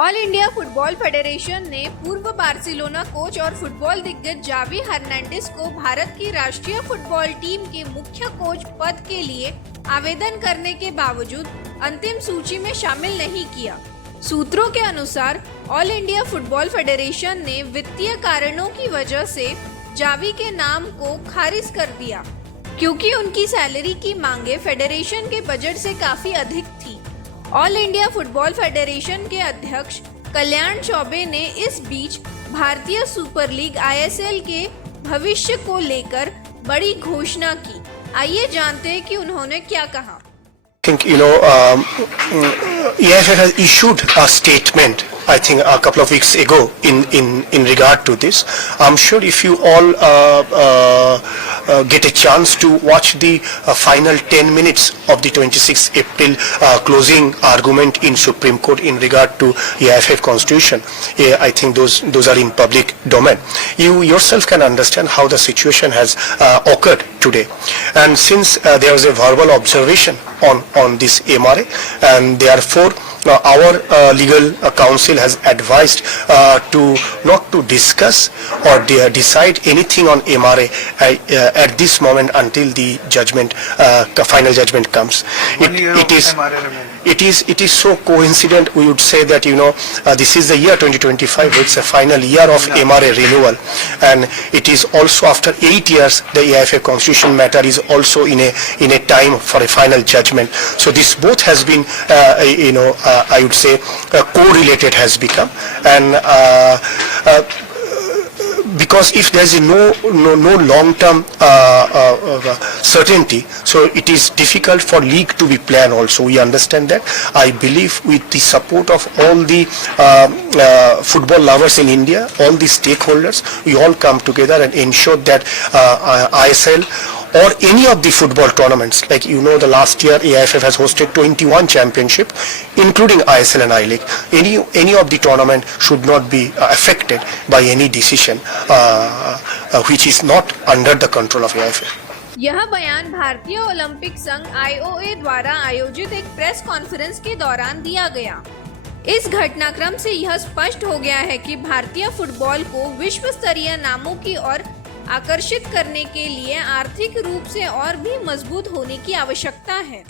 All India football federation ने पूर्व Barcelona coach और फुटबॉल दिग्गज जावी हर्नांडिस को भारत की राष्ट्रीय फुटबॉल टीम के मुख्य कोच पद के लिए आवेदन करने के बावजूद अंतिम सूची में शामिल नहीं किया। सूत्रों के अनुसार ऑल इंडिया फुटबॉल फेडरेशन ने वित्तीय कारणों की वजह से जावी के नाम को खारिज कर दिया, क्योंकि उनकी सैलरी की मांगे फेडरेशन के बजट से काफी अधिक थी। ऑल इंडिया फुटबॉल फेडरेशन के अध्यक्ष कल्याण चौबे ने इस बीच भारतीय सुपर लीग ISL के भविष्य को लेकर बड़ी घोषणा की। आइए जानते हैं कि उन्होंने क्या कहा। I think EFF has issued a statement, I think a couple of weeks ago in regard to this. I'm sure if you all get a chance to watch the final 10 minutes of the 26th April closing argument in Supreme Court in regard to EFF Constitution, I think those are in public domain. You yourself can understand how the situation has occurred today, and since there was a verbal observation on this MRA, and therefore our legal counsel has advised to not to discuss or decide anything on MRA at this moment until the judgment, final judgment comes. It is so coincident, we would say that this is the year 2025. It's a final year of MRA renewal, and it is also after 8 years the EFF constitution matter is also in a time for a final judgment. So this both has been I would say correlated has become, and because if there is no long-term certainty, so it is difficult for league to be planned also. We understand that. I believe with the support of all the football lovers in India, all the stakeholders, we all come together and ensure that ISL or any of the football tournaments, like the last year AIFF has hosted 21 championship, including ISL and I-League. Any of the tournament should not be affected by any decision which is not under the control of AIFF. यह बयान भारतीय Olympic संघ IOA द्वारा आयोजित एक press conference के दौरान दिया गया। इस घटनाक्रम से यह स्पष्ट हो गया है कि भारतीय फुटबॉल को विश्व स्तरीय नामों की ओर आकर्षित करने के लिए आर्थिक रूप से और भी मजबूत होने की आवश्यकता है।